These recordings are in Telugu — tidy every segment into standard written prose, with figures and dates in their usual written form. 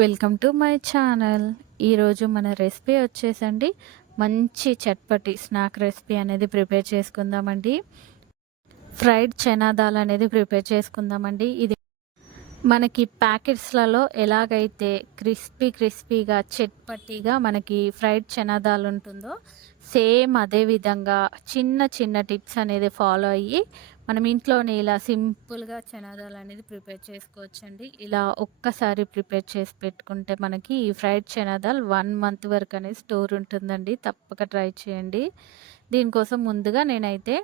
Welcome to my channel. ఈరోజు మన రెసిపీ వచ్చేసండి మంచి చట్పటి స్నాక్ రెసిపీ అనేది ప్రిపేర్ చేసుకుందామండి. ఫ్రైడ్ చనా దాల్ అనేది ప్రిపేర్ చేసుకుందామండి. ఇది మనకి ప్యాకెట్స్లలో ఎలాగైతే క్రిస్పీగా చట్పటీగా మనకి ఫ్రైడ్ చనా దాల్ ఉంటుందో సేమ్ అదే విధంగా చిన్న చిన్న టిప్స్ అనేది ఫాలో అయ్యి మనం ఇంట్లోనే ఇలా సింపుల్గా చనా దాల్ అనేది ప్రిపేర్ చేసుకోవచ్చండి. ఇలా ఒక్కసారి ప్రిపేర్ చేసి పెట్టుకుంటే మనకి ఈ ఫ్రైడ్ చనా దాల్ 1 మంత్ వరకు అనేది స్టోర్ ఉంటుందండి. తప్పక ట్రై చేయండి. దీనికోసం ముందుగా నేనైతే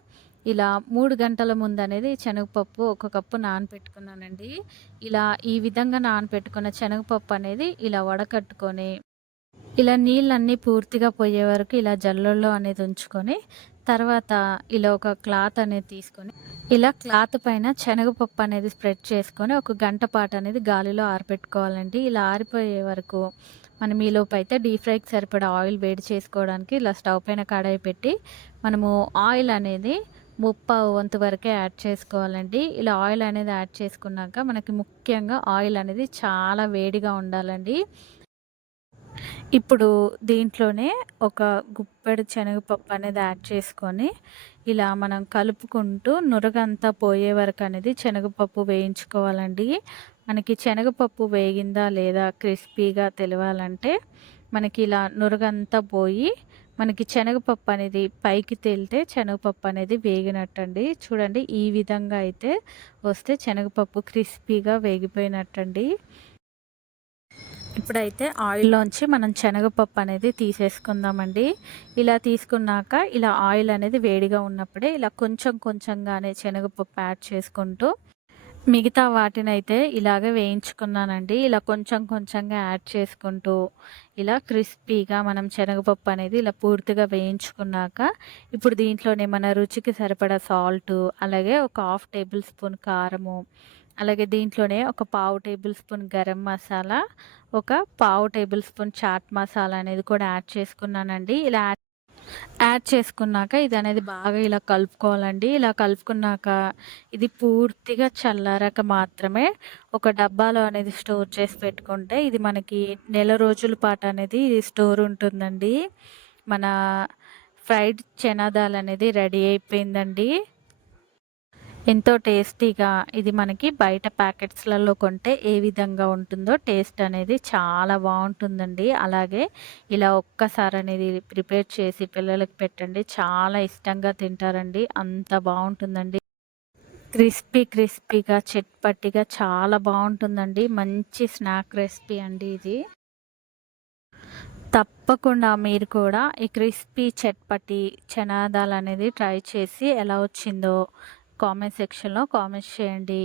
ఇలా 3 గంటల ముందనేది శనగపప్పు ఒక కప్పు నానపెట్టుకున్నానండి. ఇలా ఈ విధంగా నానపెట్టుకున్న శనగపప్పు అనేది ఇలా వడకట్టుకొని, ఇలా నీళ్ళన్నీ పూర్తిగా పోయే వరకు ఇలా జల్లెడలో అనేది ఉంచుకొని, తర్వాత ఇలా ఒక క్లాత్ అనేది తీసుకొని, ఇలా క్లాత్ పైన శనగపప్పు అనేది స్ప్రెడ్ చేసుకొని ఒక గంట పాటు అనేది గాలిలో ఆరబెట్టుకోవాలండి. ఇలా ఆరిపోయే వరకు మనం ఈలోపైతే డీప్ ఫ్రైకి సరిపడా ఆయిల్ వేడి చేసుకోవడానికి ఇలా స్టవ్ పైన కడాయి పెట్టి మనము ఆయిల్ అనేది ముప్పావు వంతు వరకే యాడ్ చేసుకోవాలండి. ఇలా ఆయిల్ అనేది యాడ్ చేసుకున్నాక మనకి ముఖ్యంగా ఆయిల్ అనేది చాలా వేడిగా ఉండాలండి. ఇప్పుడు దీంట్లోనే ఒక గుప్పెడు శనగపప్పు అనేది యాడ్ చేసుకొని ఇలా మనం కలుపుకుంటూ నురగంతా పోయే వరకు అనేది శనగపప్పు వేయించుకోవాలండి. మనకి శనగపప్పు వేగిందా లేదా క్రిస్పీగా తెలవాలంటే మనకి ఇలా నురగంతా పోయి మనకి శనగపప్పు అనేది పైకి తేలితే శనగపప్పు అనేది వేగినట్టండి. చూడండి ఈ విధంగా అయితే వస్తే శనగపప్పు క్రిస్పీగా వేగిపోయినట్టండి. ఇప్పుడైతే ఆయిల్లోంచి మనం శనగపప్పు అనేది తీసేసుకుందామండి. ఇలా తీసుకున్నాక ఇలా ఆయిల్ అనేది వేడిగా ఉన్నప్పుడే ఇలా కొంచెం కొంచెంగానే శనగపప్పు యాడ్ చేసుకుంటూ మిగతా వాటినైతే ఇలాగే వేయించుకున్నానండి. ఇలా కొంచెం కొంచెంగా యాడ్ చేసుకుంటూ ఇలా క్రిస్పీగా మనం శనగపప్పు అనేది ఇలా పూర్తిగా వేయించుకున్నాక ఇప్పుడు దీంట్లోనే మన రుచికి సరిపడా సాల్టు, అలాగే ఒక 1/2 టేబుల్ స్పూన్ కారము, అలాగే దీంట్లోనే ఒక 1/4 టేబుల్ స్పూన్ గరం మసాలా, ఒక 1/4 టేబుల్ స్పూన్ చాట్ మసాలా అనేది కూడా యాడ్ చేసుకున్నానండి. ఇలా యాడ్ చేసుకున్నాక ఇది అనేది బాగా ఇలా కలుపుకోవాలండి. ఇలా కలుపుకున్నాక ఇది పూర్తిగా చల్లారాక మాత్రమే ఒక డబ్బాలో అనేది స్టోర్ చేసి పెట్టుకుంటే ఇది మనకి నెల రోజుల పాటు అనేది స్టోర్ ఉంటుందండి. మన ఫ్రైడ్ చనా దాల్ అనేది రెడీ అయిపోయిందండి. ఎంతో టేస్టీగా ఇది మనకి బయట ప్యాకెట్స్లలో కొంటే ఏ విధంగా ఉంటుందో టేస్ట్ అనేది చాలా బాగుంటుందండి. అలాగే ఇలా ఒక్కసారి అనేది ప్రిపేర్ చేసి పిల్లలకి పెట్టండి, చాలా ఇష్టంగా తింటారండి. అంత బాగుంటుందండి. క్రిస్పీగా చట్పటిగా చాలా బాగుంటుందండి. మంచి స్నాక్ రెసిపీ అండి ఇది. తప్పకుండా మీరు కూడా ఈ క్రిస్పీ చట్పటి చనా దాల్ అనేది ట్రై చేసి ఎలా వచ్చిందో కామెంట్ సెక్షన్లో కామెంట్స్ చేయండి.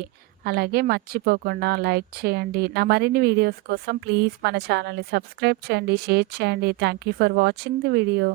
అలాగే మర్చిపోకుండా లైక్ చేయండి. నా మరిన్ని వీడియోస్ కోసం ప్లీజ్ మన ఛానల్ని సబ్స్క్రైబ్ చేయండి, షేర్ చేయండి. Thank you for watching the video.